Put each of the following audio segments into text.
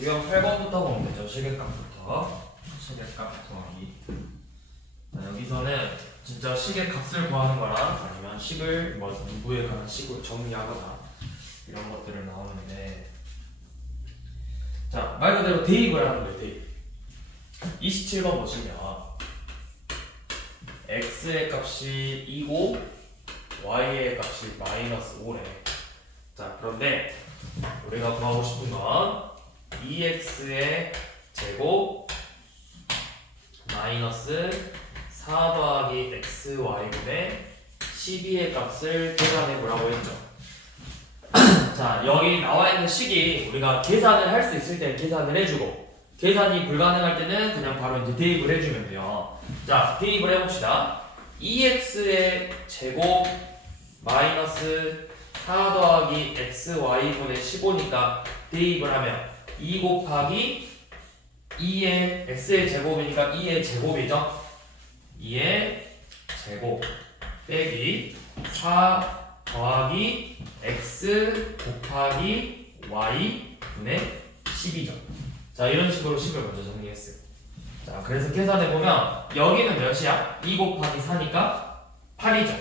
유형 8번부터 보면 되죠. 시계값부터. 시계값 구하기. 자, 여기서는 진짜 시계값을 구하는 거랑 아니면 식을 뭐 문부에 관한 식을 정리하거나 이런 것들을 나오는데, 자, 말 그대로 대입을 하는 거예요. 대입. 27번 보시면 x의 값이 2고 y의 값이 마이너스 5래. 자, 그런데 우리가 구하고 싶은 건 2x의 제곱 마이너스 4 더하기 xy분의 12의 값을 계산해 보라고 했죠. 자, 여기 나와 있는 식이 우리가 계산을 할 수 있을 때는 계산을 해주고, 계산이 불가능할 때는 그냥 바로 이제 대입을 해주면 돼요. 자, 대입을 해봅시다. 2x의 제곱 마이너스 4 더하기 xy분의 15니까 대입을 하면 2 곱하기 2의 x의 제곱이니까 2의 제곱이죠. 2의 제곱 빼기 4 더하기 x 곱하기 y분의 12죠. 자, 이런 식으로 식을 먼저 정리했어요. 자, 그래서 계산해보면 여기는 몇이야? 2 곱하기 4니까 8이죠.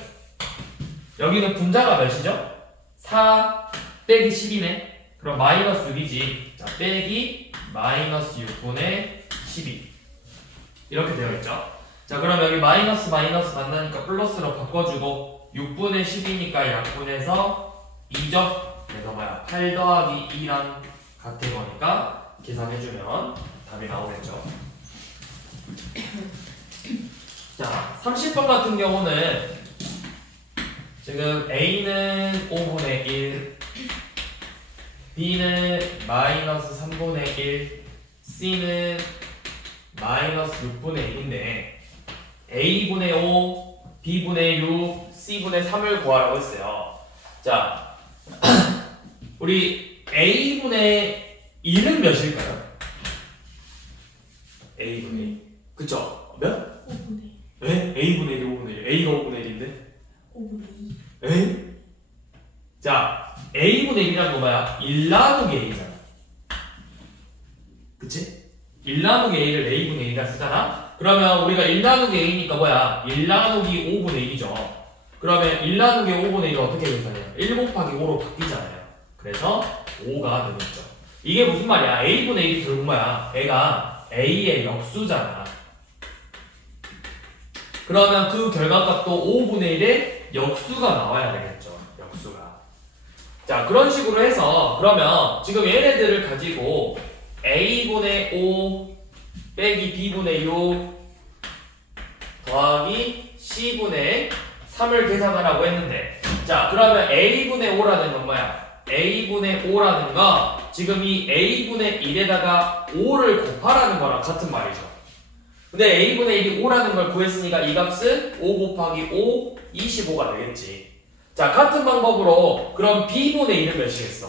여기는 분자가 몇이죠? 4 빼기 10이네. 그럼 마이너스 6이지. 자, 빼기 마이너스 6분의 12 이렇게 되어 있죠. 자, 그럼 여기 마이너스 마이너스 만나니까 플러스로 바꿔주고 6분의 10이니까 약분해서 2죠. 그래서 뭐야? 8 더하기 2랑 같은 거니까 계산해주면 답이 나오겠죠. 자, 30번 같은 경우는 지금 A는 5분의 1, B는 마이너스 3분의 1, C는 마이너스 6분의 1인데 A분의 5, B분의 6, C분의 3을 구하라고 했어요. 자, 우리 A분의 1은 몇일까요? A분의 1. 그쵸? 몇? 5분의 1. 왜? A분의 1, 5분의 1. A가 5분의 1인데? 5분의 2. 에? 자, A분의 1이란 거 뭐야? 1 나누기 A잖아. 그치? 1 나누기 A를 A분의 1이라 쓰잖아? 그러면 우리가 1 나누기 A니까 뭐야? 1 나누기 5분의 1이죠. 그러면 1 나누기 5분의 1은 어떻게 계산해요? 1 곱하기 5로 바뀌잖아요. 그래서 5가 되겠죠. 이게 무슨 말이야? A분의 1이 결국 뭐야? 애가 A의 역수잖아. 그러면 그 결과값도 5분의 1의 역수가 나와야 되겠죠. 역수가. 자, 그런 식으로 해서 그러면 지금 얘네들을 가지고 A분의 5 빼기 B분의 6 더하기 C분의 3을 계산하라고 했는데, 자, 그러면 A분의 5라는 건 뭐야? A분의 5라는 건 지금 이 A분의 1에다가 5를 곱하라는 거랑 같은 말이죠. 근데 A분의 1이 5라는 걸 구했으니까 이 값은 5 곱하기 5, 25가 되겠지. 자, 같은 방법으로 그럼 B분의 1은 몇이겠어?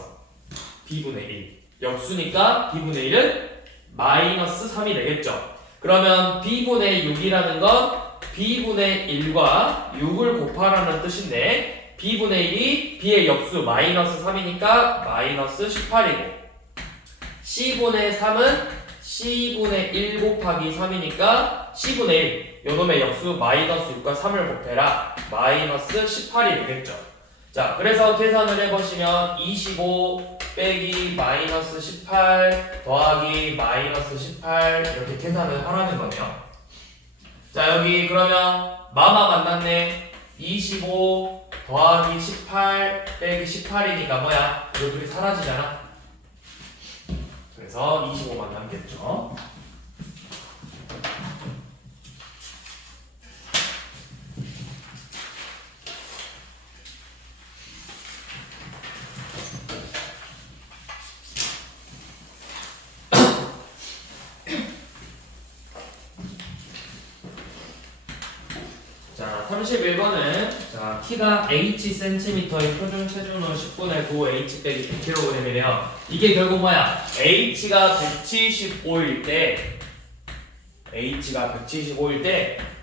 B분의 1. 역수니까 B분의 1은 마이너스 3이 되겠죠. 그러면 B분의 6이라는 건 B분의 1과 6을 곱하라는 뜻인데, B분의 1이 B의 역수 마이너스 3이니까 마이너스 18이고, C분의 3은 C분의 1 곱하기 3이니까 C분의 1, 요놈의 역수 마이너스 6과 3을 곱해라. 마이너스 18이 되겠죠. 자, 그래서 계산을 해보시면 25 빼기 마이너스 18 더하기 마이너스 18 이렇게 계산을 하라는 거네요. 자, 여기 그러면 마마 만났네. 25 더하기 18 빼기 18이니까 뭐야? 이것들이 사라지잖아. 그래서 25만 남겠죠. 자, 31번은 자, 키가 h cm의 표준 체중은 10분의 9 h 빼기 100kg이래요. 이게 결국 뭐야? h가 175일 때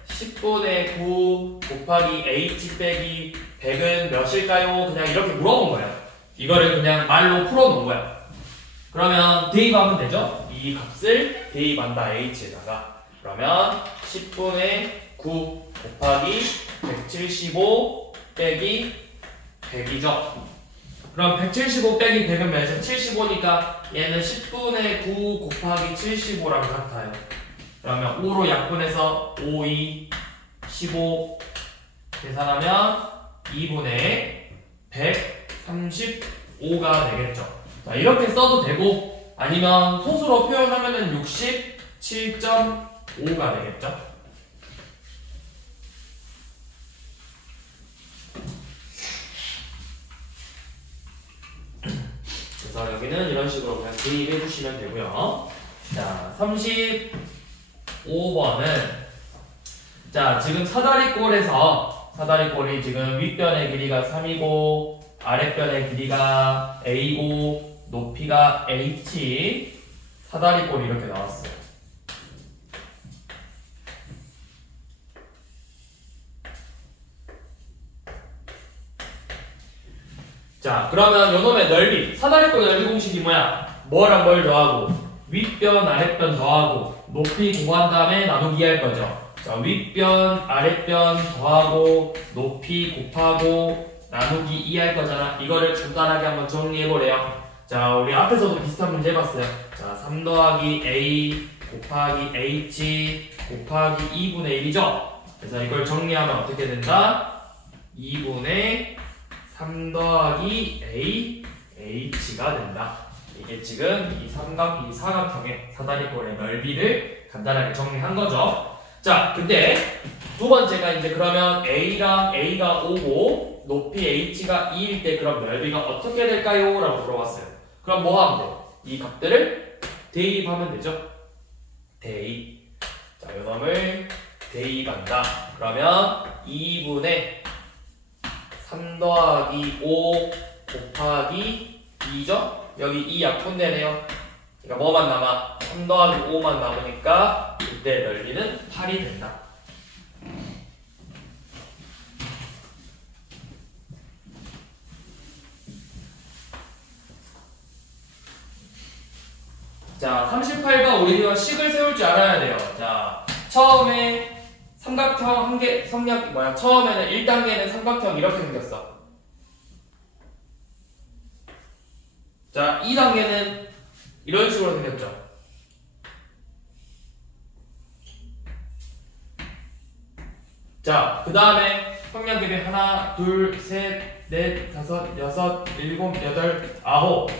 10분의 9 곱하기 h 빼기 100은 몇일까요? 그냥 이렇게 물어본 거야. 이거를 그냥 말로 풀어놓은 거야. 그러면 대입하면 되죠? 이 값을 대입한다 h에다가. 그러면 10분의 9 곱하기 175 빼기 100이죠. 그럼 175 빼기 100은 몇이죠? 75니까 얘는 10분의 9 곱하기 75랑 같아요. 그러면 5로 약분해서 5, 2, 15 계산하면 2분의 135가 되겠죠. 자, 이렇게 써도 되고 아니면 소수로 표현하면은 67.5가 되겠죠. 그래서 여기는 이런 식으로 그냥 대입해 주시면 되고요. 자, 35번은 자, 지금 사다리꼴이 지금 윗변의 길이가 3이고 아랫변의 길이가 a고 높이가 h, 사다리꼴이 이렇게 나왔어요. 자, 그러면 요놈의 넓이, 사다리꼴 넓이 공식이 뭐야? 뭐랑 뭘 더하고 윗변 아랫변 더하고 높이 구한 다음에 나누기 할 거죠. 자, 윗변 아랫변 더하고 높이 곱하고 나누기 2 할 거잖아. 이거를 간단하게 한번 정리해보래요. 자, 우리 앞에서도 비슷한 문제 해봤어요. 자, 3 더하기 a 곱하기 h 곱하기 2분의 1이죠. 그래서 이걸 정리하면 어떻게 된다? 2분의 3 더하기 a h가 된다. 이게 지금 이 사각형의 사다리꼴의 넓이를 간단하게 정리한 거죠. 자, 근데 두 번째가 이제 그러면 a랑 a가 5고 높이 h가 2일 때 그럼 넓이가 어떻게 될까요? 라고 물어봤어요. 그럼 뭐 하면 돼요? 이 값들을 대입하면 되죠. 대입. 자, 요놈을 대입한다. 그러면 2분의 3 더하기 5 곱하기 2죠? 여기 2 약분되네요. 그러니까 뭐만 남아? 3 더하기 5만 남으니까 이때 넓이는 8이 된다. 자, 38번 우리가 식을 세울 줄 알아야 돼요. 자, 처음에 삼각형 한 개, 처음에는 1단계는 삼각형 이렇게 생겼어. 자, 2단계는 이런 식으로 생겼죠. 자, 그 다음에 성량급이 하나, 둘, 셋, 넷, 다섯, 여섯, 일곱, 여덟, 아홉.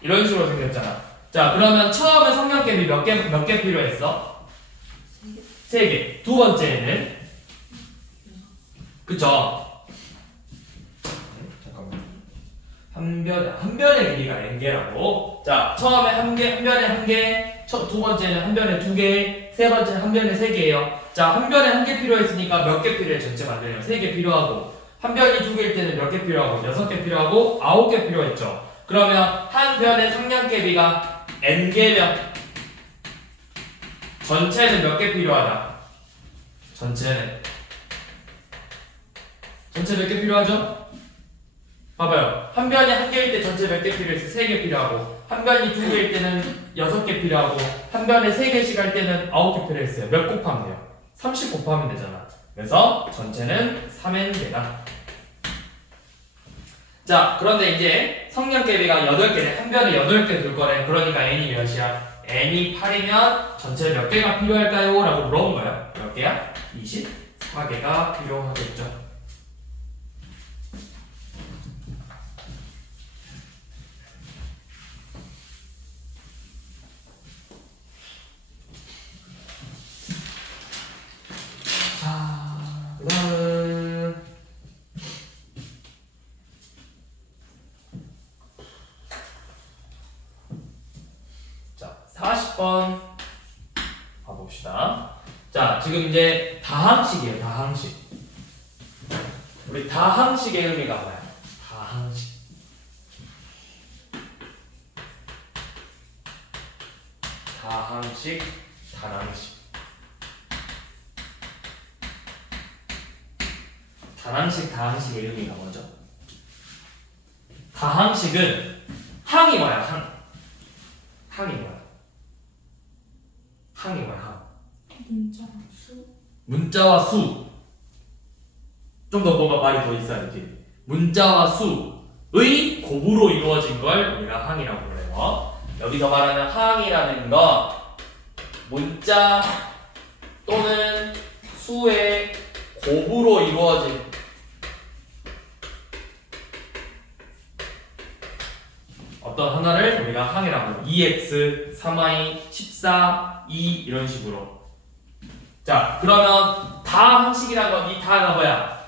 이런 식으로 생겼잖아. 자, 그러면 처음에 성량급이 몇 개 필요했어? 3개. 두 번째는? 그쵸? 잠깐만. 한 변의 길이가 n개라고. 자, 처음에 한 변에 1개, 두 번째는 한 변에 2개, 세 번째는 한 변에 3개예요. 자, 한 변에 1개 필요했으니까 몇 개 필요해? 전체 만들려면 3개 필요하고, 한 변이 2개일 때는 몇 개 필요하고, 6개 필요하고, 9개 필요했죠. 그러면 한 변의 성량개비가 n개면 전체는 몇 개 필요하다? 전체 몇 개 필요하죠? 봐봐요. 한 변이 1개일 때 전체 몇 개 필요해서 3개 필요하고, 한 변이 2개일 때는 6개 필요하고, 한 변에 3개씩 할 때는 9개 필요했어요. 몇 곱하면 돼요? 30 곱하면 되잖아. 그래서 전체는 3n개다. 자, 그런데 이제 성량개비가 8개네. 한 변에 8개 둘 거래. 그러니까 n이 몇이야? n이 8이면 전체 몇 개가 필요할까요? 라고 물어본 거예요. 몇 개야? 24개가 필요하겠죠. 자, 그 다음은 자, 40번 봐봅시다. 자, 지금 이제 다항식이에요. 다항식. 우리 다항식의 의미가 뭐야? 다항식. 다항식, 다항식. 다항식, 다항식의 의미가 뭐죠? 다항식은 항이 뭐야? 항이 뭐야? 항이 뭐야? 항. 문자와 수. 좀 더 뭔가 말이 더 있어야 돼. 문자와 수의 곱으로 이루어진 걸 우리가 항이라고 그래요. 여기서 말하는 항이라는 건 문자 또는 수의 곱으로 이루어진 어떤 하나를 우리가 항이라고 해요. 2x, 3y, 14, 2 이런 식으로. 자, 그러면 다항식이란 건 이 다가 뭐야?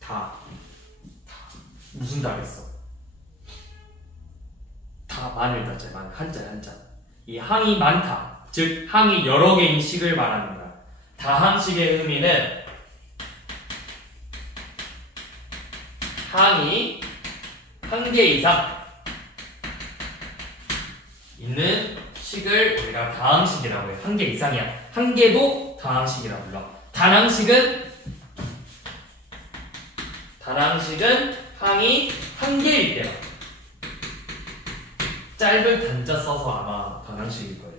다. 무슨 다겠어? 다 많을 다자, 많 한자, 한자. 이 항이 많다. 즉, 항이 여러 개인 식을 말하는 거야. 다항식의 의미는 항이 한 개 이상 있는 식을 우리가 다항식이라고 해. 한 개 이상이야. 한 개도 다항식이라고 불러. 단항식은 항이 한 개일 때야. 짧은 단자 써서 아마 단항식일 거예요.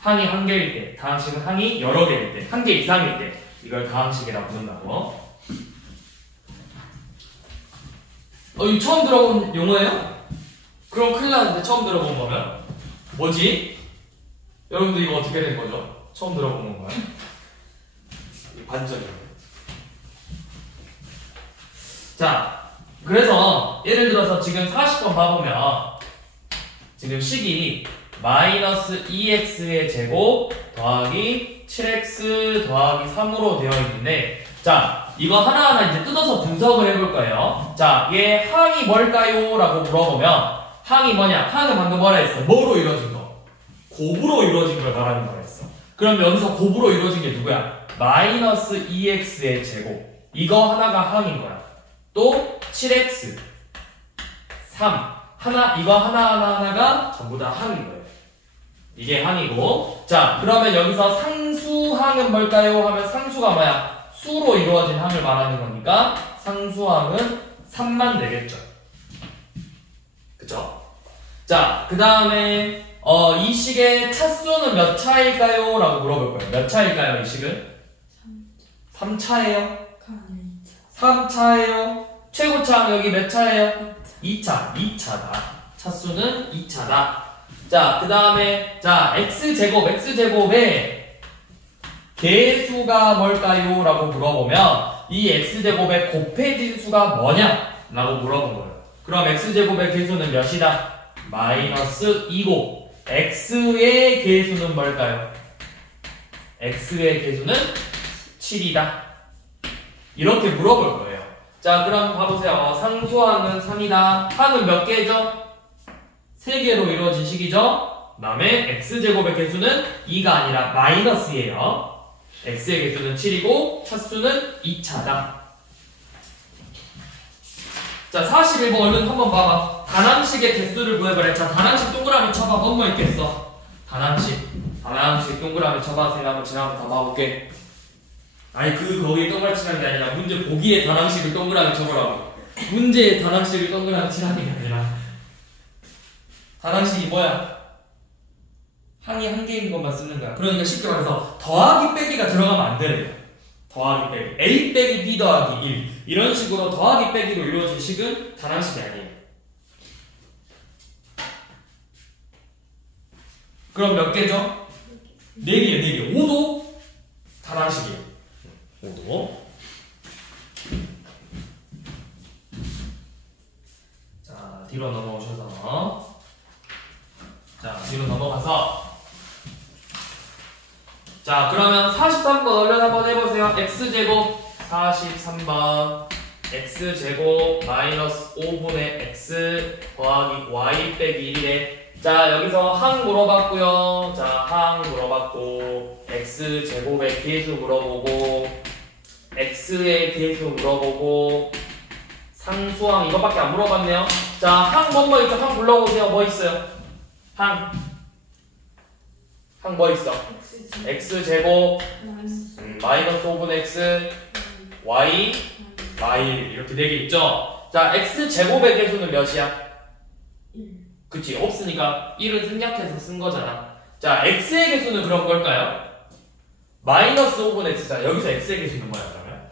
항이 한 개일 때, 다항식은 항이 여러 개일 때, 한 개 이상일 때 이걸 다항식이라고 부른다고. 이거 처음 들어본 용어예요? 그럼 큰일 나는데 처음 들어본 거면? 뭐지? 여러분들 이거 어떻게 된 거죠? 처음 들어본 건가요? 반전이에요. 자, 그래서 예를 들어서 지금 40번 봐보면 지금 식이 마이너스 2x의 제곱 더하기 7x 더하기 3으로 되어 있는데, 자, 이거 하나하나 이제 뜯어서 분석을 해볼 거예요. 자, 얘 항이 뭘까요? 라고 물어보면 항이 뭐냐? 항은 방금 뭐라 했어? 뭐로 이루어진 거? 곱으로 이루어진 걸 말하는 거라 했어. 그럼 여기서 곱으로 이루어진 게 누구야? 마이너스 2x의 제곱. 이거 하나가 항인 거야. 또 7x, 3 이거 하나가 전부 다 항인 거예요. 이게 항이고. 자, 그러면 여기서 상수항은 뭘까요? 하면 상수가 뭐야? 수로 이루어진 항을 말하는 거니까 상수항은 3만 되겠죠. 그쵸? 자, 그 다음에 이 식의 차수는 몇 차일까요? 라고 물어볼 거예요. 몇 차일까요? 이 식은? 3차예요? 3차예요? 최고차 여기 몇 차예요? 2차. 2차다. 차수는 2차다. 자, 그 다음에 자 x제곱에 개수가 뭘까요? 라고 물어보면 이 x제곱에 곱해진 수가 뭐냐? 라고 물어본 거예요. 그럼 x제곱의 개수는 몇이다? 마이너스 2고 x의 개수는 뭘까요? x의 개수는 7이다. 이렇게 물어볼 거예요. 자, 그럼 봐보세요. 상수항은 3이다. 항은 몇 개죠? 3개로 이루어진 식이죠? 그 다음에 x제곱의 개수는 2가 아니라 마이너스예요. x의 개수는 7이고 차수는 2차다. 자, 41번 얼른 한번 봐봐. 단항식의 개수를 구해보래. 자, 단항식 동그라미 쳐봐. 뭐뭐 있겠어? 단항식 동그라미 쳐봐. 제가 한번 지나가면 다 봐볼게. 아니 거기에 동그라미 치라는 게 아니라 문제 보기에 단항식을 동그라미 쳐보라고. 문제에 단항식을 동그라미 치라는 게 아니라 단항식이 뭐야? 항이 한 개인 것만 쓰는 거야. 그러니까 쉽게 말해서 더하기 빼기가 들어가면 안 되래요. 더하기 빼기 A 빼기 B 더하기 1 이런 식으로 더하기 빼기로 이루어진 식은 단항식이 아니에요. 그럼 몇 개죠? 4개요. 4개. 5도 단항식이에요. 5도. 자, 뒤로 넘어오셔서 뒤로 넘어가서 자, 그러면 43번 얼른 한번 해보세요. x제곱 43번 x제곱 마이너스 5분의 x 더하기 y 빼기 1에 자, 여기서 항 물어봤고요. 자, 항 물어봤고 x제곱의 개수 물어보고 x의 개수 물어보고 상수항 이것밖에 안 물어봤네요. 자, 항 뭐뭐 있죠? 항 불러보세요. 뭐 있어요? 항 뭐 있어? x제곱 마이너스 5분의 x y 이렇게 4개 있죠? 자, x제곱의 개수는 몇이야? 1. 그치, 없으니까 1은 생략해서 쓴 거잖아. 자, x의 개수는 그럼 뭘까요? 마이너스 5분의 x잖아. 여기서 x의 개수는 뭐야, 그러면?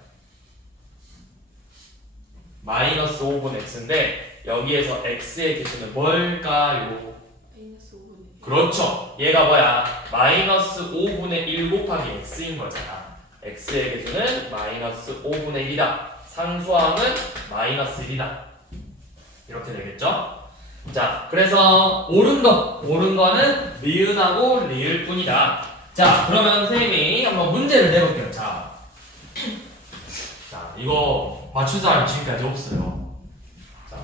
마이너스 5분의 x인데, 여기에서 x의 개수는 뭘까요? 마이너스 5분의 1. 그렇죠. 얘가 뭐야? 마이너스 5분의 1 곱하기 x인 거잖아. x의 개수는 마이너스 5분의 1이다. 상수함은 마이너스 1이다. 이렇게 되겠죠? 자, 그래서 옳은 거는 리은하고 리을 뿐이다. 자, 그러면 선생님이 한번 문제를 내볼게요. 자, 이거 맞춘 사람이 지금까지 없어요. 자,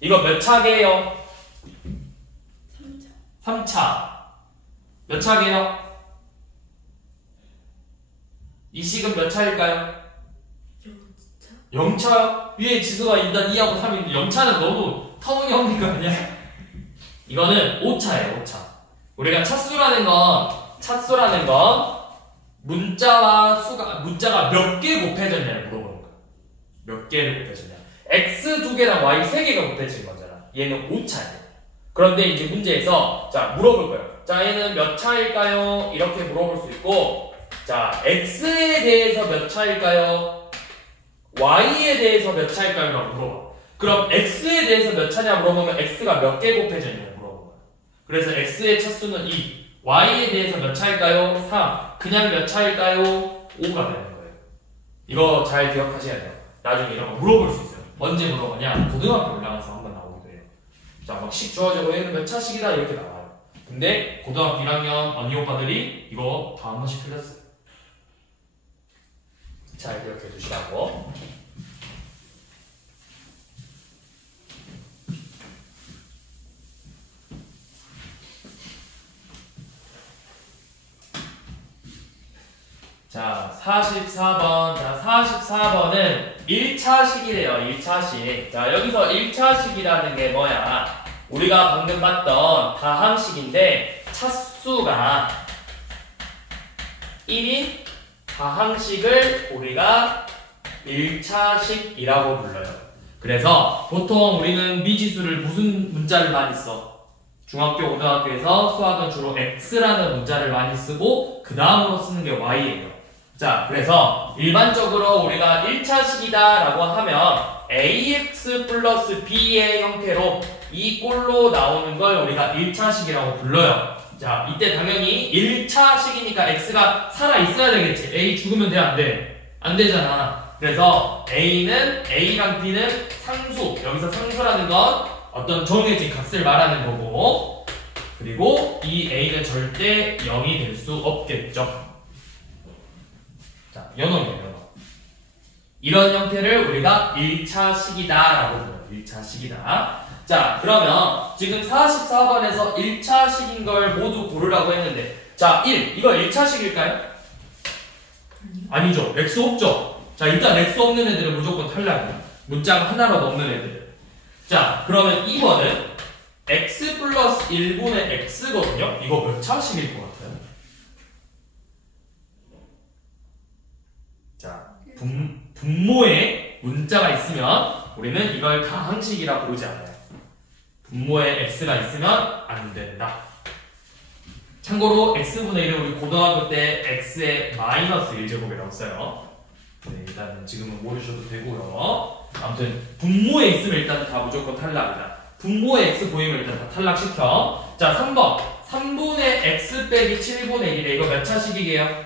이거 몇 차게요? 3차. 3차. 몇 차게요? 이 식은 몇 차일까요? 0차. 0차요? 위에 지수가 일단 2하고 3인데 0차는 너무 터무니없는 거 아니야? 이거는 5차예요, 5차. 우리가 차수라는 건 문자가 몇 개 곱해졌냐를 물어보는 거야. 몇 개를 곱해졌냐. x 2개랑 y 3개가 곱해진 거잖아. 얘는 5차예요. 그런데 이제 문제에서 자, 물어볼 거예요. 자, 얘는 몇 차일까요? 이렇게 물어볼 수 있고, 자, x에 대해서 몇 차일까요? y에 대해서 몇 차일까요? 라고 물어봐. 그럼 x에 대해서 몇 차냐 물어보면 x가 몇 개 곱해졌냐고 물어보는 거야. 그래서 x의 차수는 2, y에 대해서 몇 차일까요? 3, 그냥 몇 차일까요? 5가 되는 거예요. 이거 잘 기억하셔야 돼요. 나중에 이런 거 물어볼 수 있어요. 언제 물어보냐? 고등학교 올라가서 한번 나오기도 해요. 자, 막 식 주어지고 얘는 몇 차씩이다 이렇게 나와요. 근데 고등학교 1학년 언니 오빠들이 이거 다 한 번씩 틀렸어요. 잘 기억해 두시라고. 자, 44번. 자, 44번은 1차식이래요. 1차식. 자, 여기서 1차식이라는 게 뭐야? 우리가 방금 봤던 다항식인데 차수가 1인 다항식을 우리가 1차식이라고 불러요. 그래서 보통 우리는 미지수를 무슨 문자를 많이 써? 중학교, 고등학교에서 수학은 주로 x라는 문자를 많이 쓰고 그 다음으로 쓰는 게 y예요. 자, 그래서 일반적으로 우리가 1차식이다 라고 하면 ax 플러스 b의 형태로 이 꼴로 나오는 걸 우리가 1차식이라고 불러요. 자, 이때 당연히 1차식이니까 x가 살아있어야 되겠지. a 죽으면 돼, 안 돼? 안 되잖아. 그래서 a랑 b는 상수. 여기서 상수라는 건 어떤 정해진 값을 말하는 거고, 그리고 이 a는 절대 0이 될 수 없겠죠. 자, 연어예요, 연어. 이런 형태를 우리가 1차식이다 라고 불러요. 1차식이다. 자, 그러면 지금 44번에서 1차식인 걸 모두 고르라고 했는데, 자, 1. 이거 1차식일까요? 아니죠. x 없죠? 자, 일단 x 없는 애들은 무조건 탈락이야. 문자가 하나라도 없는 애들. 자, 그러면 2번은 x 플러스 1분의 x거든요? 이거 몇 차식일 것 같아요? 자, 분모에 문자가 있으면 우리는 이걸 다항식이라 부르지 않아요. 분모에 x가 있으면 안 된다. 참고로 x분의 1은 우리 고등학교 때 x의 마이너스 1제곱이라고 써요. 네, 일단은 지금은 모르셔도 되고요. 아무튼 분모에 있으면 일단 다 무조건 탈락이다. 분모에 x 보이면 일단 다 탈락시켜. 자, 3번 3분의 x 빼기 7분의 1에 이거 몇 차식이게요? 1차식.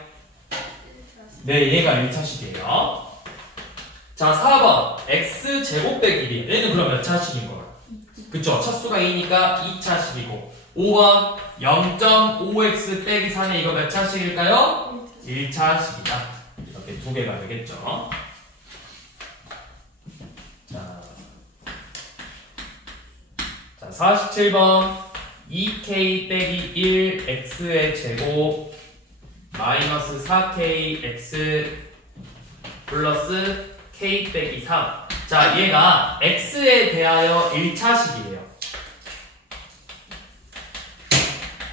네, 얘가 1차식이에요. 자, 4번 x 제곱 빼기 1. 얘는 그럼 몇 차식인 거야? 그쵸? 차수가 2니까 2차식이고. 5번 0.5x 빼기 4는 이거 몇 차식일까요? 1차식이다. 이렇게 두 개가 되겠죠. 자, 47번 2k 빼기 1 x의 제곱 마이너스 4k x 플러스 k 빼기 3. 자, 얘가 x에 대하여 1차식이에요.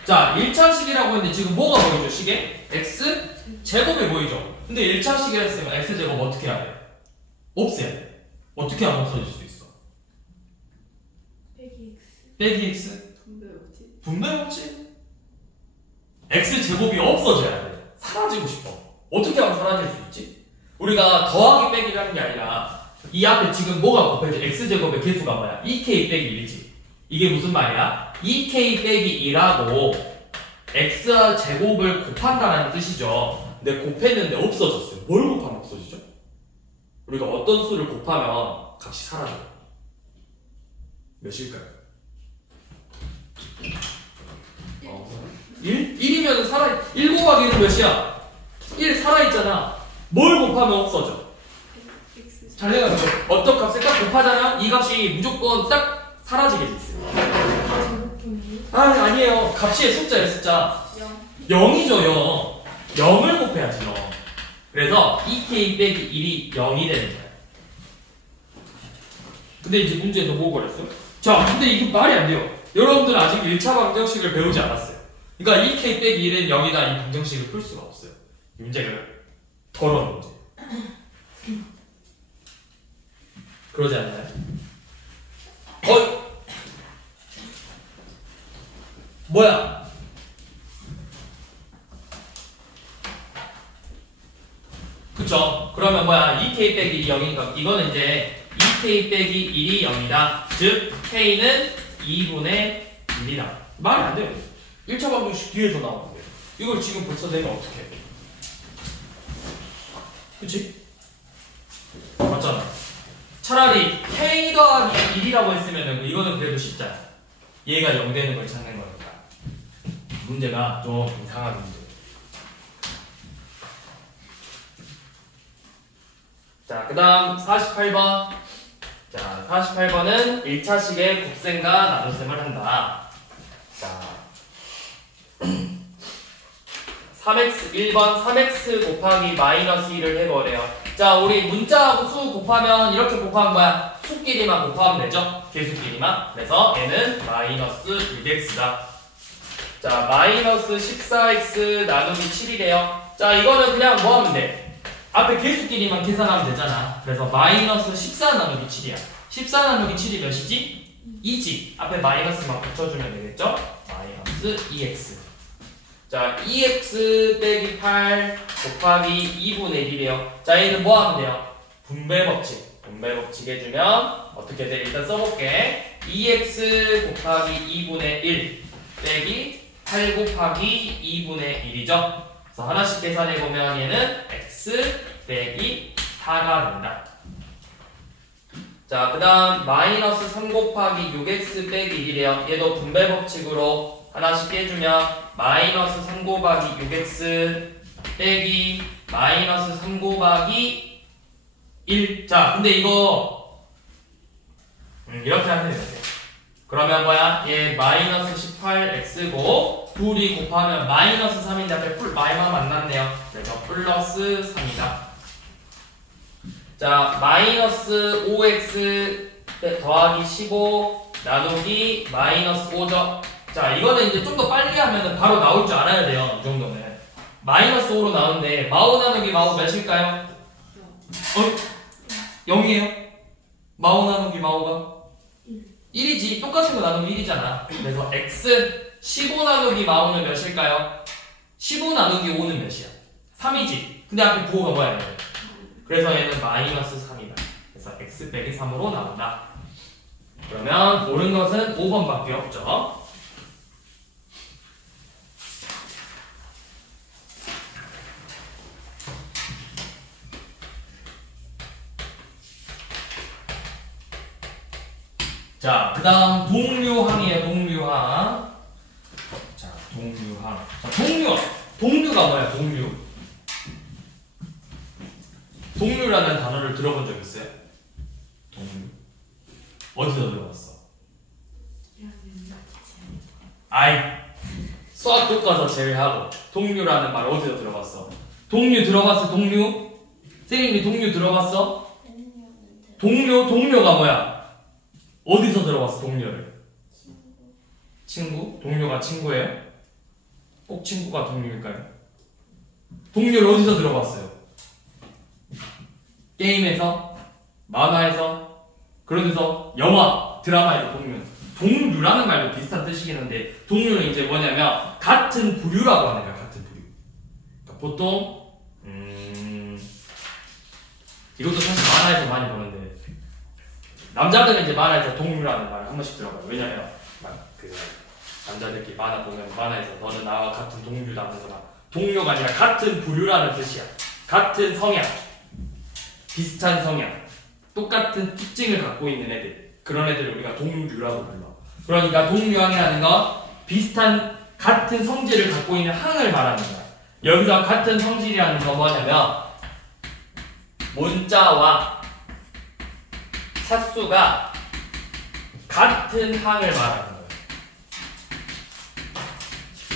자, 1차식이라고 했는데 지금 뭐가 보이죠? 식에? x 제곱이 보이죠? 근데 1차식이라 했으면 x제곱 어떻게 해야 돼? 없애야 돼. 어떻게 하면 없어질 수 있어? 빼기 x. 빼기 x? 분배였지. 분배법칙? x제곱이 없어져야 돼. 사라지고 싶어. 어떻게 하면 사라질 수 있지? 우리가 더하기 빼기를 하는 게 아니라 이 앞에 지금 뭐가 곱해져? x제곱의 개수가 뭐야? 2k 빼기 1이지. 이게 무슨 말이야? 2k 빼기 2라고 x제곱을 곱한다는 뜻이죠. 근데 곱했는데 없어졌어요. 뭘 곱하면 없어지죠? 우리가 어떤 수를 곱하면 값이 사라져요? 몇일까요? 1? 1이면 1 곱하기 1은 몇이야? 1 살아있잖아. 뭘 곱하면 없어져? x. 잘 생각해요. 어떤 값을 딱 곱하잖아? 이 값이 무조건 딱 사라지게 돼 있어요. 제곱분이 아니에요. 값이 숫자예요, 숫자. 0. 0이죠, 0. 0을 곱해야지, 0. 그래서 2k 빼기 1이 0이 되는 거야. 근데 이제 문제에서 뭐 그랬어? 자, 근데 이게 말이 안 돼요. 여러분들은 아직 1차 방정식을 배우지 않았어요. 그러니까 2k 빼기 1은 0이다 이 방정식을 풀 수가 없어요. 이 문제가 더러운 문제. 그러지 않나요? 뭐야? 그쵸? 그러면 뭐야? 2k 빼기 1이 0이니까 이거는 이제 2k 빼기 1이 0이다. 즉 k는 2분의 1이다. 말이 안 돼요. 1차 방정식 뒤에서 나오는데 이걸 지금 벌써 내면 어떻게 해? 그치? 맞잖아. 차라리 k 더하기 1이라고 했으면 이거는 그래도 쉽잖아. 얘가 0 되는 걸 찾는 거니까. 문제가 좀 이상한 문제. 자, 그 다음 48번. 자, 48번은 1차식의 곱셈과 나눗셈을 한다. 자, 3x, 1번 3x 곱하기 마이너스 1을 해보래요. 자, 우리 문자하고 수 곱하면 이렇게 곱하면 뭐야? 수끼리만 곱하면 되죠? 개수끼리만. 그래서 얘는 마이너스 6x다. 자, 마이너스 14x 나누기 7이래요. 자, 이거는 그냥 뭐 하면 돼? 앞에 개수끼리만 계산하면 되잖아. 그래서 마이너스 14 나누기 7이야. 14 나누기 7이 몇이지? 2지. 앞에 마이너스만 붙여주면 되겠죠? 마이너스 2x. 자, 2x 빼기 8 곱하기 2분의 1이래요. 자, 얘는 뭐 하면 돼요? 분배법칙. 분배법칙 해주면 어떻게 돼? 일단 써볼게. 2x 곱하기 2분의 1 빼기 8 곱하기 2분의 1이죠? 그래서 하나씩 계산해보면 얘는 x 빼기 4가 된다. 자, 그 다음 마이너스 3 곱하기 6x 빼기 1이래요. 얘도 분배법칙으로 하나씩 해주면 마이너스 3 곱하기 6x 빼기 마이너스 3 곱하기 1. 자, 근데 이거 이렇게 하면 돼요. 그러면 뭐야? 얘 마이너스 18x고 둘이 곱하면 마이너스 3인데 앞에 마이너스 만났네요. 그래서 플러스 3이다. 자, 마이너스 5x 더하기 15 나누기 마이너스 5죠. 자, 이거는 이제 좀 더 빨리 하면 바로 나올 줄 알아야 돼요. 이 정도는. 마이너스 5로 나오는데 마오 나누기 마오 몇일까요? 0이에요? 마오 나누기 마오가? 1이지. 똑같은 거 나누면 1이잖아. 그래서 x 15 나누기 마오는 몇일까요? 15 나누기 5는 몇이야? 3이지. 근데 앞에 부호가 뭐야? 그래서 얘는 마이너스 3이다. 그래서 x 빼기 3으로 나온다. 그러면 옳은 것은 5번밖에 없죠. 자, 그 다음 동류항이에요. 동류항. 자, 동류항. 자, 동류가 뭐야? 동류라는 단어를 들어본 적 있어요? 동류. 어디서 들어봤어? 아이, 수학 교과서 제외하고 동류라는 말 어디서 들어봤어? 동류 들어봤어? 동류? 선생님이 동류 들어봤어? 동료가 뭐야? 어디서 들어봤어? 동료를? 친구? 동료가 친구예요? 꼭 친구가 동료일까요? 동률 어디서 들어봤어요? 게임에서? 만화에서? 그러면서 영화, 드라마에서 동률. 동류라는 말도 비슷한 뜻이긴 한데 동류는 이제 뭐냐면 같은 부류라고 하는 거야. 같은 부류. 그러니까 보통 이것도 사실 만화에서 많이 보는데 남자들은 이제 만화에서 동류라는 말을 한 번씩 들어봐요. 왜냐면 막 그 남자들끼리 만화 보면 만화에서 너는 나와 같은 동류다 하면서 막 동료가 아니라 같은 부류라는 뜻이야. 같은 성향, 비슷한 성향, 똑같은 특징을 갖고 있는 애들, 그런 애들을 우리가 동류라고 불러. 그러니까 동류항이라는 건 비슷한 같은 성질을 갖고 있는 항을 말하는 거야. 여기서 같은 성질이라는 건 뭐냐면 문자와 차수가 같은 항을 말하는 거예요.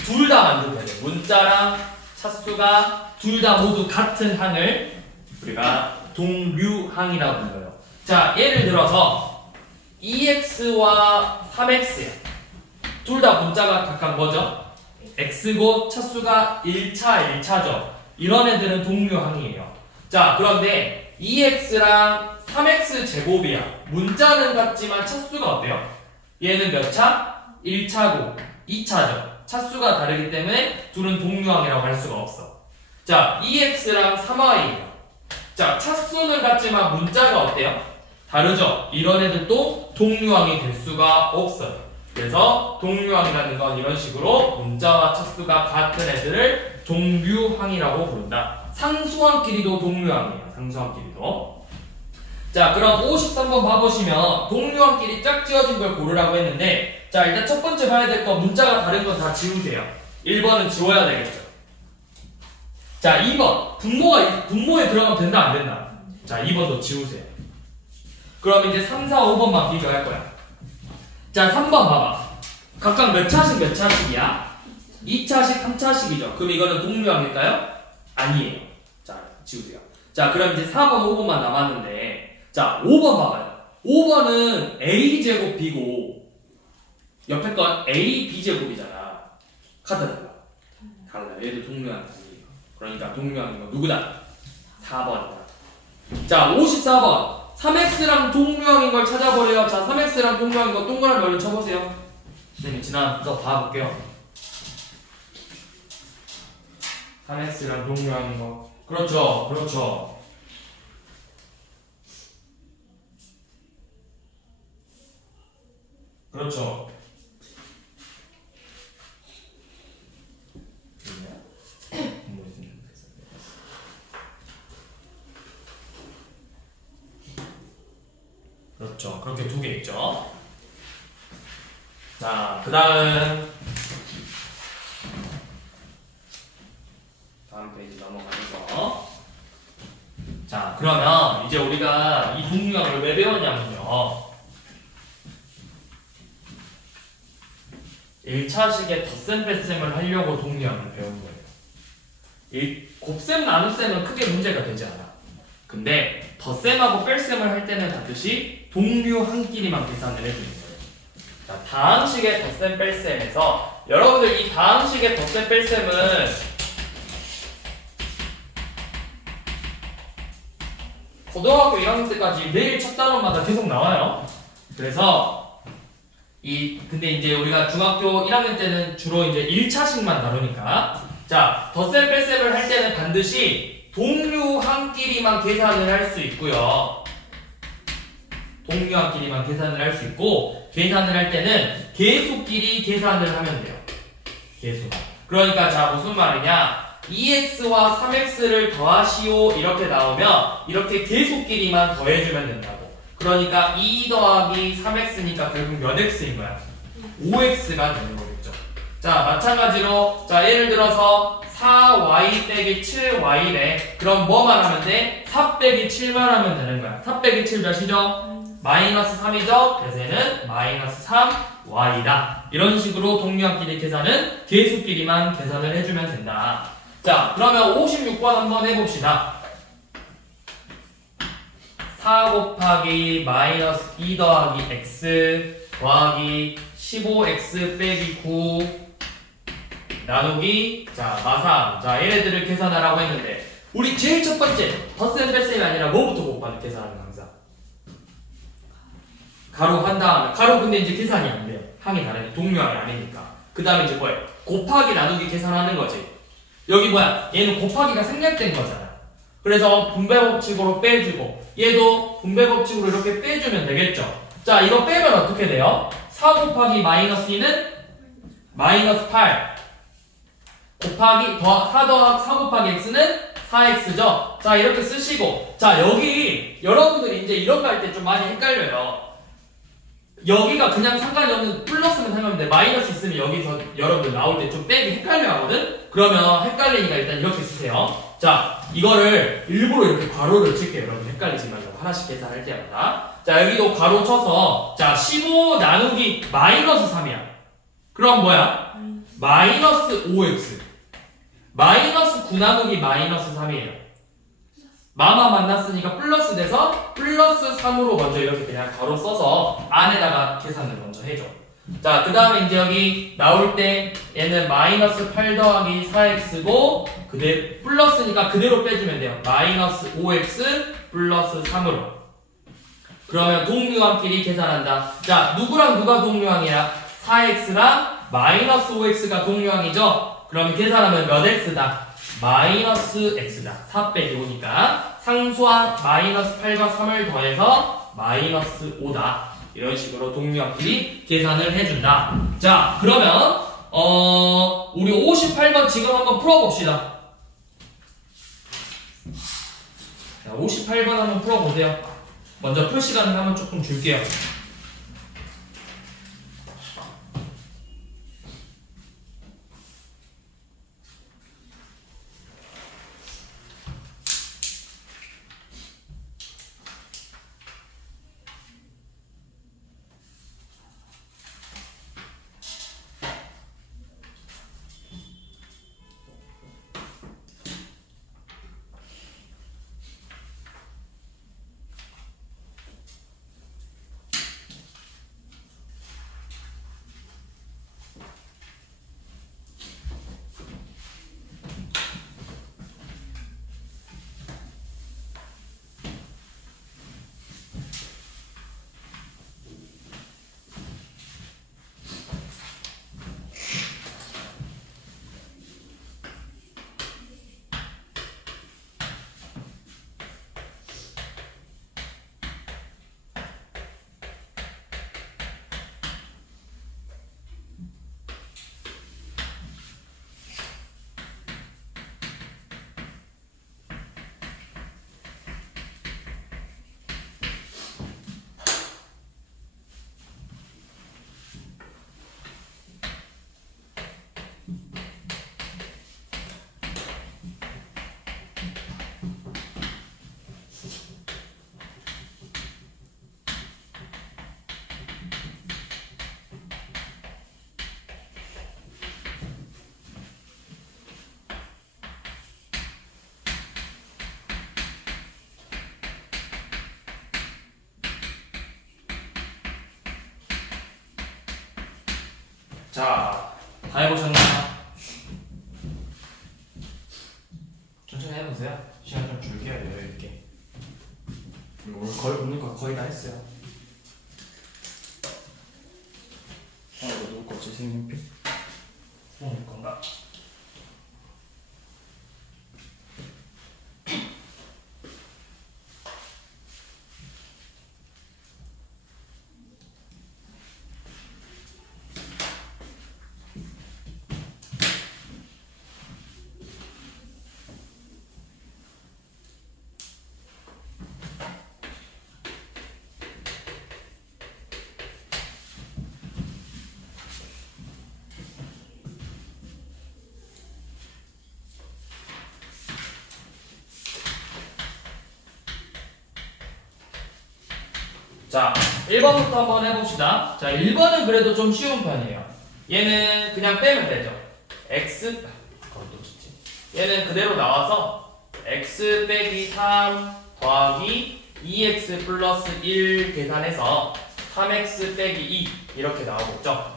둘 다 만들어야 돼. 문자랑 차수가 둘 다 모두 같은 항을 우리가 동류항이라고 불러요. 자, 예를 들어서 2x와 3x야. 둘 다 문자가 각각 뭐죠? x고 차수가 1차죠. 이런 애들은 동류항이에요. 자, 그런데 2x랑 3x 제곱이야. 문자는 같지만 차수가 어때요? 얘는 몇 차? 1차고 2차죠. 차수가 다르기 때문에 둘은 동류항이라고 할 수가 없어. 자, 2x랑 3y예요. 자, 차수는 같지만 문자가 어때요? 다르죠? 이런 애들도 동류항이 될 수가 없어요. 그래서 동류항이라는 건 이런 식으로 문자와 차수가 같은 애들을 동류항이라고 부른다. 상수항끼리도 동류항이에요. 상수항끼리도. 자, 그럼 53번 봐보시면 동류항끼리 짝지어진 걸 고르라고 했는데, 자, 일단 첫 번째 봐야 될 거 문자가 다른 건 다 지우세요. 1번은 지워야 되겠죠. 자, 2번 분모에 들어가면 된다 안 된다? 자, 2번도 지우세요. 그럼 이제 3, 4, 5번만 비교할 거야. 자, 3번 봐봐. 각각 몇 차씩이야? 2차씩, 3차씩이죠. 그럼 이거는 동류항일까요? 아니에요. 자, 지우세요. 자, 그럼 이제 4번, 5번만 남았는데, 자, 5번 봐봐요. 5번은 a제곱 b고 옆에 건 ab제곱이잖아. 카드 달라. 얘도 동류항이에요. 그러니까 동류항인 거 누구다? 4번이다. 자, 54번. 3x랑 동류항인 걸 찾아버려요. 자, 3x랑 동류항인 거 동그라미 얼른 쳐보세요. 선생님 지난번부터 봐볼게요. 3x랑 동류항인 거. 그렇죠. 그렇죠. 그렇죠. 그렇죠. 그렇게 두 개 있죠. 자, 그 다음 페이지 넘어가면서, 자, 그러면 이제 우리가 이 동류항을 왜 배웠냐면요, 1차식의 덧셈 뺄셈을 하려고 동류항을 배운 거예요. 이 곱셈 나눗셈은 크게 문제가 되지 않아. 근데 덧셈하고 뺄셈을 할 때는 반드시 동류항끼리만 계산을 해주는 거예요. 자, 다항식의 덧셈 뺄셈에서 여러분들 이 다항식의 덧셈 뺄셈은 고등학교 1학년 때까지 매일 첫 단원마다 계속 나와요. 그래서 근데 이제 우리가 중학교 1학년 때는 주로 이제 1차식만 다루니까, 자, 덧셈 뺄셈을 할 때는 반드시 동류항끼리만 계산을 할 수 있고요. 동류항끼리만 계산을 할 수 있고, 계산을 할 때는 계수끼리 계산을 하면 돼요. 계수. 그러니까 자, 무슨 말이냐? 2x와 3x를 더하시오 이렇게 나오면 이렇게 계수끼리만 더해주면 된다고. 그러니까 2 더하기 3x니까 결국 몇 x인 거야? 5x가 되는 거겠죠. 자, 마찬가지로 자, 예를 들어서 4y 빼기 7y래. 그럼 뭐만 하면 돼? 4 빼기 7만 하면 되는 거야. 4 빼기 7 몇이죠? 마이너스 3이죠? 그래서 얘는 마이너스 3y다. 이런 식으로 동류항끼리 계산은 계수끼리만 계산을 해주면 된다. 자, 그러면 56번 한번 해봅시다. 4 곱하기 마이너스 2 더하기 x 더하기 15x 빼기 9 나누기 자 마삼 자 얘네들을 계산하라고 했는데 우리 제일 첫 번째 덧셈 뺄셈이 아니라 뭐부터 곱하는 계산하는 항상 가로 한 다음에 가로 근데 이제 계산이 안 돼요. 항이 다르니 동류항이 아니니까. 그 다음에 이제 뭐예요? 곱하기 나누기 계산하는 거지. 여기 뭐야? 얘는 곱하기가 생략된 거잖아. 그래서 분배 법칙으로 빼주고 얘도 분배 법칙으로 이렇게 빼주면 되겠죠. 자 이거 빼면 어떻게 돼요? 4 곱하기 마이너스 2는 마이너스 8 곱하기 4 곱하기 x는 4x죠. 자 이렇게 쓰시고 자 여기 여러분들이 이제 이런 거 할 때 좀 많이 헷갈려요. 여기가 그냥 상관이 없는 플러스는 상관없는데 마이너스 있으면 여기서 여러분들 나올 때 좀 빼기 헷갈려 하거든? 그러면 헷갈리니까 일단 이렇게 쓰세요. 자 이거를 일부러 이렇게 괄호를 칠게요. 여러분 헷갈리지 말고 하나씩 계산할 때마다. 자 여기도 괄호 쳐서 자 15 나누기 마이너스 3이야. 그럼 뭐야? 마이너스 5x 마이너스 9 나누기 마이너스 3이에요. 마마 만났으니까 플러스 돼서 플러스 3으로 먼저 이렇게 그냥 가로 써서 안에다가 계산을 먼저 해줘. 자, 그 다음에 이제 여기 나올 때 얘는 마이너스 8 더하기 4x고 그대 플러스니까 그대로 빼주면 돼요. 마이너스 5x 플러스 3으로. 그러면 동류항끼리 계산한다. 자, 누구랑 누가 동류항이야? 4x랑 마이너스 5x가 동류항이죠? 그럼 계산하면 몇 x다? 마이너스 x다. 4 빼기 5니까 상수항 마이너스 8과 3을 더해서 마이너스 5다. 이런 식으로 동류항끼리 계산을 해준다. 자 그러면 우리 58번 지금 한번 풀어봅시다. 자, 58번 한번 풀어보세요. 먼저 풀 시간을 한번 조금 줄게요. 자, 다 해보셨나요? 천천히 해보세요. 시간 좀 줄게요, 여유있게. 오늘 오늘 거 거의 다 했어요. 이거 누구 거지, 생명필? 누구 건가? 자, 1번부터 한번 해봅시다. 자, 1번은 그래도 좀 쉬운 편이에요. 얘는 그냥 빼면 되죠. x, 그것도 좋지. 얘는 그대로 나와서 x 빼기 3 더하기 2x 플러스 1 계산해서 3x 빼기 2 이렇게 나오겠죠.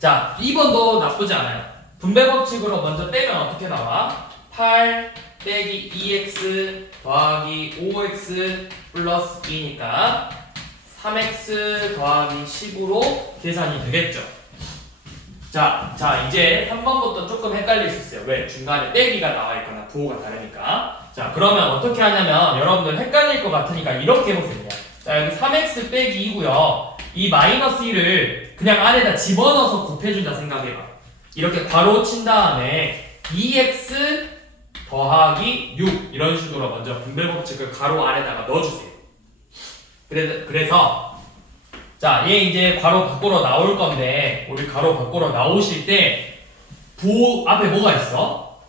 자, 2번도 나쁘지 않아요. 분배 법칙으로 먼저 빼면 어떻게 나와? 8 빼기 2x 더하기 5x 플러스 2니까 3x 더하기 10으로 계산이 되겠죠. 자, 이제 3번부터 조금 헷갈릴 수 있어요. 왜? 중간에 빼기가 나와 있거나 부호가 다르니까. 자, 그러면 어떻게 하냐면 여러분들 헷갈릴 것 같으니까 이렇게 해보세요. 자, 여기 3x 빼기 2고요. 이 마이너스 1을 그냥 안에다 집어넣어서 곱해준다 생각해봐. 이렇게 괄호 친 다음에 2x 더하기 6 이런 식으로 먼저 분배 법칙을 괄호 안에다가 넣어주세요. 그래서 자, 얘 이제 괄호 밖으로 나올 건데 우리 괄호 밖으로 나오실 때 부호 앞에 뭐가 있어?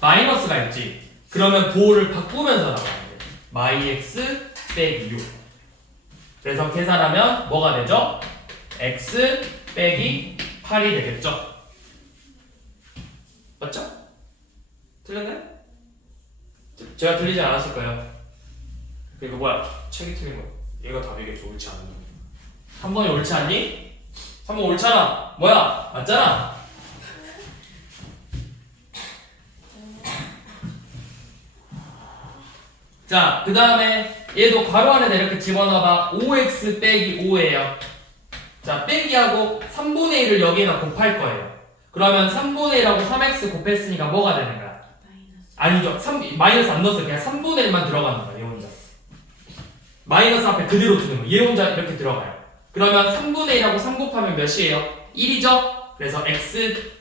마이너스가 있지. 그러면 부호를 바꾸면서 나와야 돼. 마이x 빼기 6. 그래서 계산하면 뭐가 되죠? x 빼기 8이 되겠죠? 맞죠? 틀렸나요? 제가 틀리지 않았을 거예요. 그리고 뭐야? 책이 틀린 거. 얘가 답이겠죠. 옳지 않은 거. 3번이 옳지 않니? 3번 옳잖아. 뭐야? 맞잖아. 자, 그 다음에 얘도 괄호 안에다 이렇게 집어넣어봐. 5x 빼기 5예요. 자, 빼기하고 3분의 1을 여기에다 곱할 거예요. 그러면 3분의 1하고 3x 곱했으니까 뭐가 되는 거야? 아니죠. 마이너스 안 넣었어요. 그냥 3분의 1만 들어가는 거야. 얘 혼자. 마이너스 앞에 그대로 두는 거야. 얘 혼자 이렇게 들어가요. 그러면 3분의 1하고 3 곱하면 몇이에요? 1이죠? 그래서 x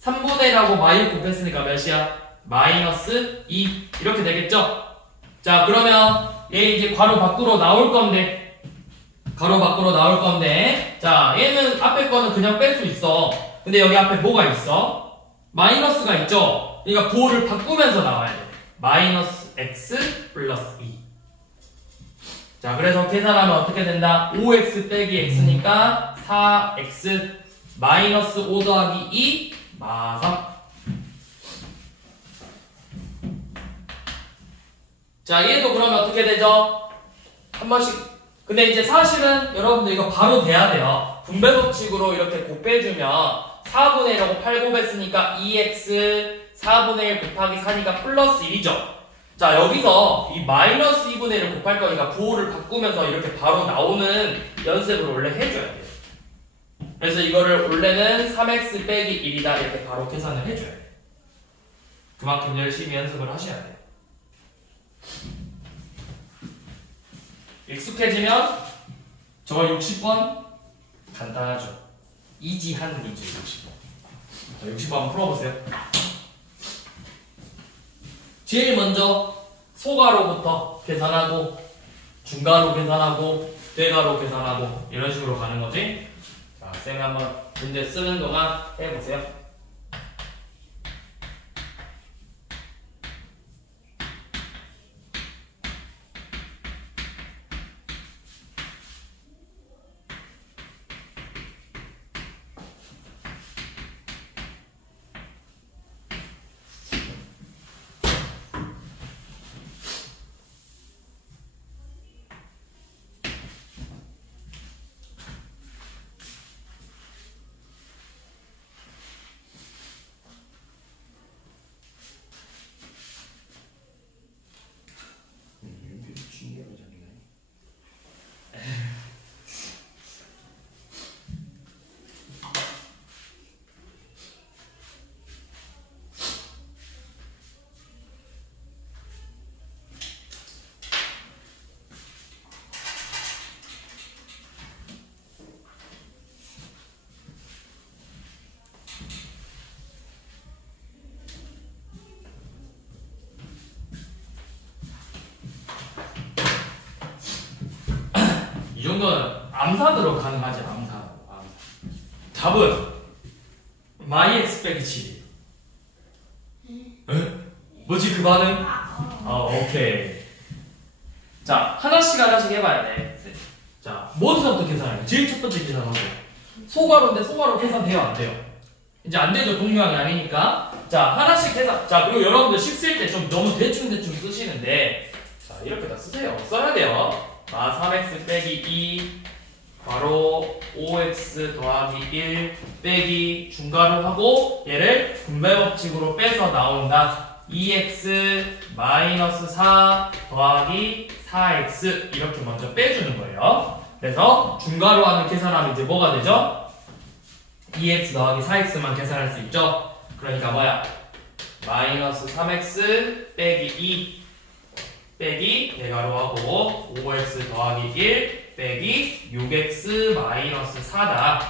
3분의 1하고 마이 곱했으니까 몇이야? 마이너스 2 이렇게 되겠죠? 자, 그러면 얘 이제 괄호 밖으로 나올 건데 자, 얘는 앞에 거는 그냥 뺄 수 있어. 근데 여기 앞에 뭐가 있어? 마이너스가 있죠? 그러니까 부호를 바꾸면서 나와야 돼. 마이너스 x 플러스 2. 자, 그래서 계산하면 어떻게 된다? 5x 빼기 x니까 4x 마이너스 5 더하기 2 마3. 자, 얘도 그러면 어떻게 되죠? 한 번씩. 근데 이제 사실은 여러분들 이거 바로 돼야 돼요. 분배 법칙으로 이렇게 곱해주면 4분의 1하고 8 곱했으니까 2x 4분의 1 곱하기 4니까 플러스 1이죠. 자, 여기서 이 마이너스 2분의 1을 곱할 거니까 부호를 바꾸면서 이렇게 바로 나오는 연습을 원래 해줘야 돼요. 그래서 이거를 원래는 3x 빼기 1이다 이렇게 바로 계산을 해줘야 돼요. 그만큼 열심히 연습을 하셔야 돼요. 익숙해지면 저거 60번 간단하죠. 이지한 문제 60번. 자, 60번 한번 풀어보세요. 제일 먼저 소가로부터 계산하고 중가로 계산하고 대가로 계산하고 이런 식으로 가는 거지. 자, 쌤이 한번 문제 쓰는 동안 해보세요. 이 정도는 암산으로 가능하지. 암산. 답은 마이 x 빼기 7. 에? 뭐지 그 반응? 오케이. 자, 하나씩 해봐야 돼. 자, 뭐부터 계산할까? 제일 첫 번째 계산하고. 소괄호인데 소괄호 계산돼요, 안 돼요? 이제 안 되죠. 동류항이 아니니까. 자, 하나씩 계산. 자, 그리고 여러분들 식 쓸 때 좀 너무 대충 쓰시는데, 자, 이렇게 다 쓰세요. 써야 돼요. 3x 빼기 2 바로 5x 더하기 1 빼기 중괄호 하고 얘를 분배 법칙으로 빼서 나온다. 2x 마이너스 4 더하기 4x 이렇게 먼저 빼주는 거예요. 그래서 중괄호 하는 계산하면 이제 뭐가 되죠? 2x 더하기 4x만 계산할 수 있죠? 그러니까 뭐야? 마이너스 3x 빼기 2 빼기 대괄호 하고 5x 더하기 1 빼기 6x 마이너스 4다.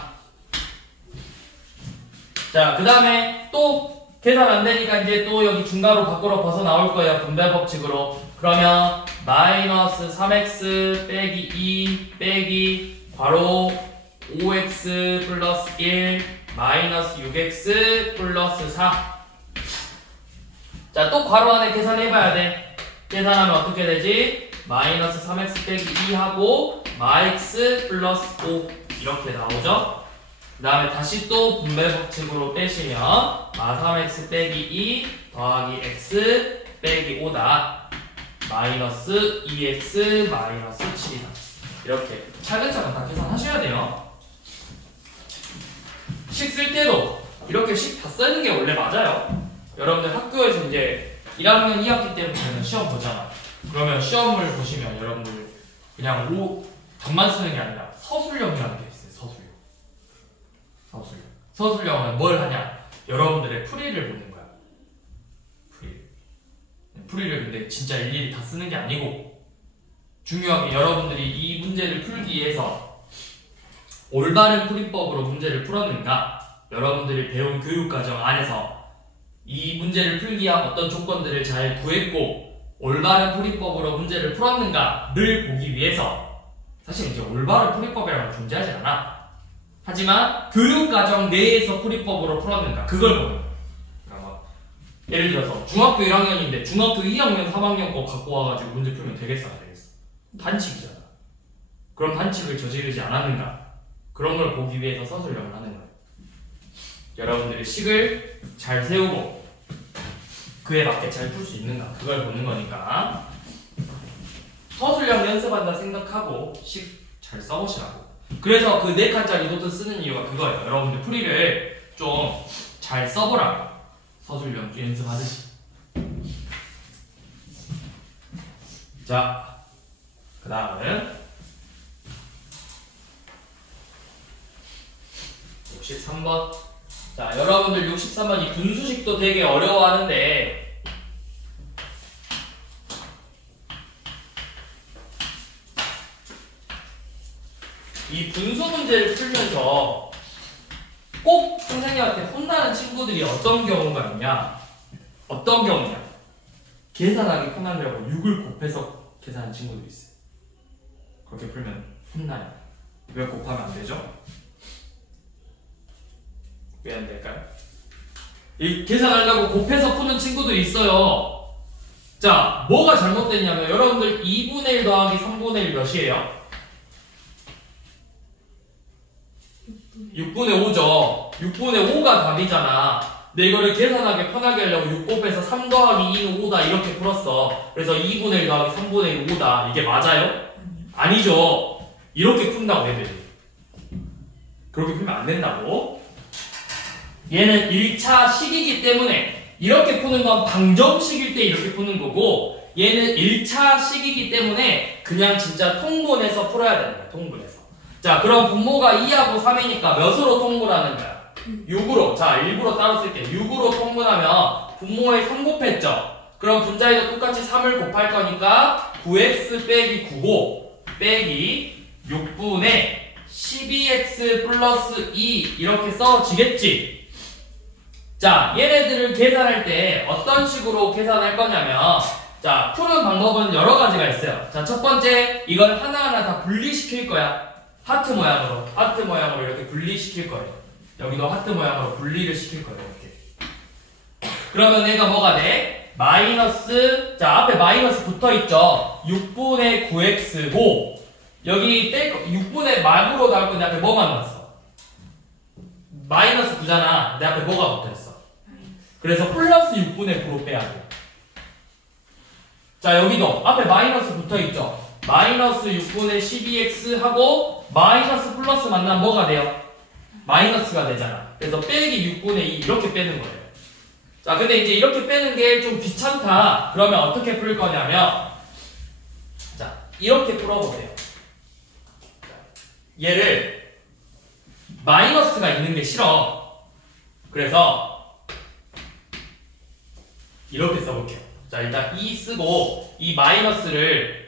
자, 그 다음에 또 계산 안 되니까 이제 또 여기 중괄호 밖으로 벗어 나올 거예요. 분배 법칙으로. 그러면 마이너스 3x 빼기 2 빼기 괄호 5x 플러스 1 마이너스 6x 플러스 4. 자, 또 괄호 안에 계산해봐야 돼. 계산하면 어떻게 되지? 마이너스 3x 빼기 2하고 마x 플러스 5 이렇게 나오죠? 그 다음에 다시 또 분배 법칙으로 빼시면 마3x 빼기 2 더하기 x 빼기 5다. 마이너스 2x 마이너스 7이다. 이렇게 차근차근 다 계산하셔야 돼요. 식 쓸 때도 이렇게 식 다 쓰는 게 원래 맞아요. 여러분들 학교에서 이제 1학년 2학기 때부터는 시험 보잖아. 그러면 시험을 보시면 여러분들 그냥 답만 쓰는 게 아니라 서술형이라는 게 있어요. 서술형. 서술형은 뭘 하냐? 여러분들의 풀이를 보는 거야. 풀이를 근데 진짜 일일이 다 쓰는 게 아니고 중요하게 여러분들이 이 문제를 풀기 위해서 올바른 풀이법으로 문제를 풀었는가? 여러분들이 배운 교육과정 안에서 이 문제를 풀기 위한 어떤 조건들을 잘 구했고 올바른 풀이법으로 문제를 풀었는가를 보기 위해서 사실 이제 올바른 풀이법이라는 건 존재하지 않아. 하지만 교육과정 내에서 풀이법으로 풀었는가 그걸 보는 거야. 그러니까 예를 들어서 중학교 1학년인데 중학교 2학년 3학년 거 갖고 와가지고 문제 풀면 되겠어 안 되겠어? 반칙이잖아. 그럼 반칙을 저지르지 않았는가 그런 걸 보기 위해서 서술형을 하는 거예요. 여러분들이 식을 잘 세우고 그에 맞게 잘 풀 수 있는가 그걸 보는 거니까 서술형 연습한다 생각하고 식 잘 써보시라고. 그래서 그 4칸짜리 노트 쓰는 이유가 그거예요. 여러분들 풀이를 좀 잘 써보라고. 서술형 연습하듯이. 자, 그 다음은 63번. 자, 여러분들 63번 이 분수식도 되게 어려워하는데 이 분수 문제를 풀면서 꼭 선생님한테 혼나는 친구들이 어떤 경우가 있냐? 어떤 경우냐? 계산하기 편하려고 6을 곱해서 계산하는 친구들이 있어요. 그렇게 풀면 혼나요. 왜 곱하면 안 되죠? 왜 안 될까요? 이 계산하려고 곱해서 푸는 친구들이 있어요. 자, 뭐가 잘못됐냐면 여러분들 2분의 1 더하기 3분의 1 몇이에요? 6분의 5죠. 6분의 5가 답이잖아. 근데 이거를 계산하기 편하게 하려고 6 곱해서 3 더하기 2는 5다 이렇게 풀었어. 그래서 2분의 1 더하기 3분의 1 5다. 이게 맞아요? 아니죠. 이렇게 푼다고 애들이. 그렇게 풀면 안 된다고. 얘는 1차 식이기 때문에 이렇게 푸는 건 방정식일 때 이렇게 푸는 거고 얘는 1차 식이기 때문에 그냥 진짜 통분해서 풀어야 되는 거야. 통분해서. 자, 그럼 분모가 2하고 3이니까 몇으로 통분하는 거야? 6으로. 자, 일부러 따로 쓸게. 6으로 통분하면 분모에 3 곱했죠? 그럼 분자에도 똑같이 3을 곱할 거니까 9x 빼기 9고 빼기 6분의 12x 플러스 2 이렇게 써지겠지? 자, 얘네들을 계산할 때 어떤 식으로 계산할 거냐면 자, 푸는 방법은 여러 가지가 있어요. 자, 첫 번째 이걸 하나하나 다 분리시킬 거야. 하트 모양으로 이렇게 분리시킬 거예요. 여기도 하트 모양으로 분리를 시킬 거예요. 이렇게. 그러면 얘가 뭐가 돼? 마이너스, 자, 앞에 마이너스 붙어 있죠? 6분의 9x고, 여기 6분의 막으로 나올 건데 앞에 뭐만 나왔어? 마이너스 9잖아. 내 앞에 뭐가 붙어 있어? 그래서 플러스 6분의 9로 빼야 돼. 자, 여기도 앞에 마이너스 붙어 있죠? 마이너스 6분의 12x 하고 마이너스 플러스 만나면 뭐가 돼요? 마이너스가 되잖아. 그래서 빼기 6분의 2 이렇게 빼는 거예요. 자, 근데 이제 이렇게 빼는 게 좀 귀찮다. 그러면 어떻게 풀 거냐면, 자, 이렇게 풀어보세요. 얘를 마이너스가 있는 게 싫어. 그래서 이렇게 써볼게요. 자, 일단 2 쓰고 이 마이너스를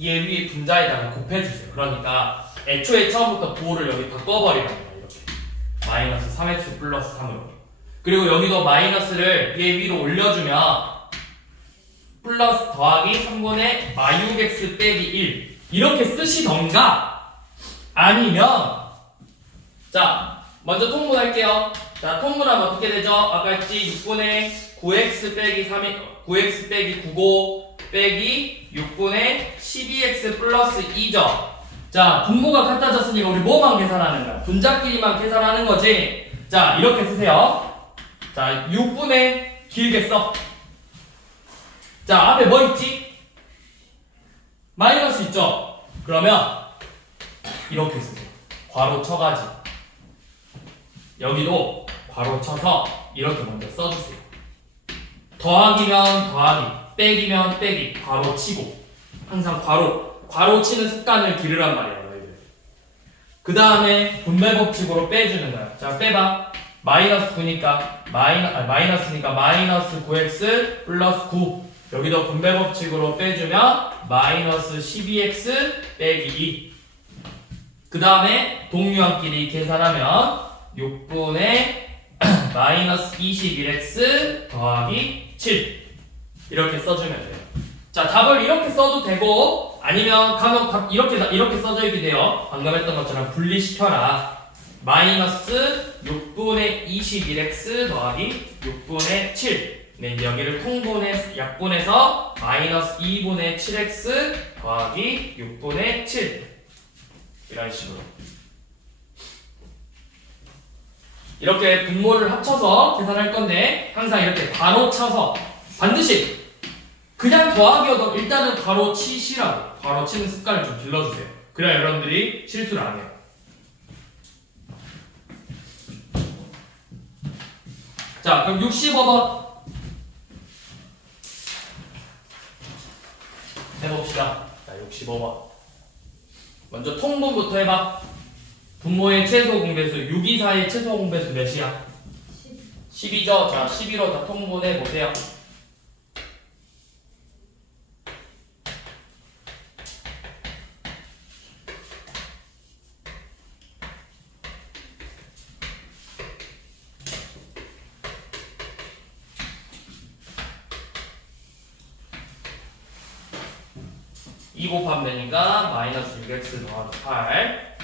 얘 위에 분자에다가 곱해주세요. 그러니까 애초에 처음부터 부호를 여기 바꿔버리는 거예요. 이렇게 마이너스 3x 플러스 3으로. 그리고 여기도 마이너스를 얘 위로 올려주면 플러스 더하기 3분의 마6x 빼기 1 이렇게 쓰시던가 아니면 자 먼저 통분할게요. 자 통분하면 어떻게 되죠? 아까 했지 6분의 9x 빼기 9x 빼기 95 빼기 6분의 12x 플러스 2죠. 자 분모가 같아졌으니까 우리 뭐만 계산하는 거야? 분자끼리만 계산하는 거지. 자 이렇게 쓰세요. 자 6분의 길게 써. 자 앞에 뭐 있지? 마이너스 있죠? 그러면 이렇게 쓰세요. 괄호 쳐가지. 여기도 괄호 쳐서 이렇게 먼저 써주세요. 더하기면 더하기, 빼기면 빼기, 괄호 치고. 항상 괄호 치는 습관을 기르란 말이야, 너희들. 그 다음에 분배 법칙으로 빼주는 거야. 자, 빼봐. 마이너스 9니까, 마이너스니까 마이너스 9x 플러스 9. 여기도 분배 법칙으로 빼주면 마이너스 12x 빼기 2. 그 다음에 동류항끼리 계산하면 6분의 마이너스 21x 더하기 7 이렇게 써주면 돼요. 자 답을 이렇게 써도 되고 아니면 간혹 이렇게 써줘야 돼요. 방금 했던 것처럼 분리시켜라. 마이너스 6분의 21x 더하기 6분의 7 네, 여기를 약분해서 마이너스 2분의 7x 더하기 6분의 7 이런 식으로 이렇게 분모를 합쳐서 계산할 건데 항상 이렇게 괄호 쳐서 반드시 그냥 더하기여도 일단은 괄호 치시라고 괄호 치는 습관을 좀 길러주세요. 그래야 여러분들이 실수를 안 해요. 자 그럼 65번 해봅시다. 자 65번 먼저 통분부터 해봐. 분모의 최소 공배수 624의 최소 공배수 몇이야? 10이죠? 자 12로 다 통분해 보세요. 곱하면 되니까 마이너스 6x 더하기 8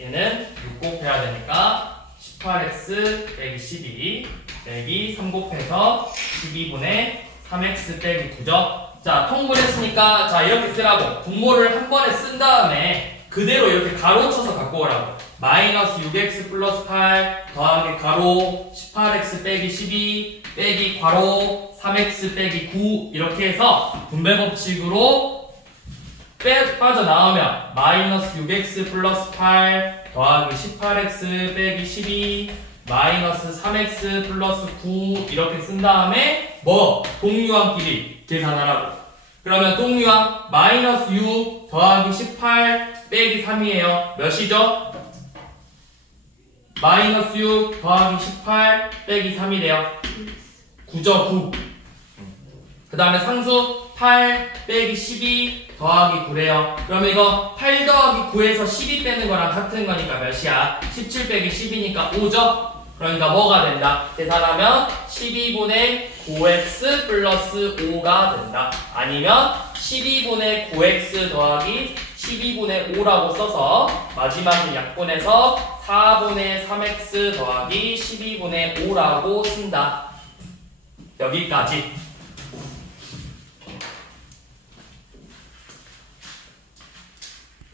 얘는 6 곱해야 되니까 18x 빼기 12 빼기 3 곱해서 12분의 3x 빼기 9죠. 자 통분했으니까 자 이렇게 쓰라고 분모를 한 번에 쓴 다음에 그대로 이렇게 가로 쳐서 갖고 오라고. 마이너스 6x 플러스 8 더하기 가로 18x 빼기 12 빼기 괄호 3x 빼기 9 이렇게 해서 분배 법칙으로 빠져나오면 마이너스 6x 플러스 8 더하기 18x 빼기 12 마이너스 3x 플러스 9 이렇게 쓴 다음에 뭐? 동류항끼리 계산하라고. 그러면 동류항 마이너스 6 더하기 18 빼기 3이에요. 몇이죠? 마이너스 6 더하기 18 빼기 3이래요. 9죠 9. 그 다음에 상수 8 빼기 12 더하기 9래요. 그러면 이거 8 더하기 9에서 12 빼는 거랑 같은 거니까 몇이야? 17 빼기 10이니까 5죠? 그러니까 뭐가 된다? 계산하면 12분의 9x 플러스 5가 된다. 아니면 12분의 9x 더하기 12분의 5라고 써서 마지막에 약분해서 4분의 3x 더하기 12분의 5라고 쓴다. 여기까지.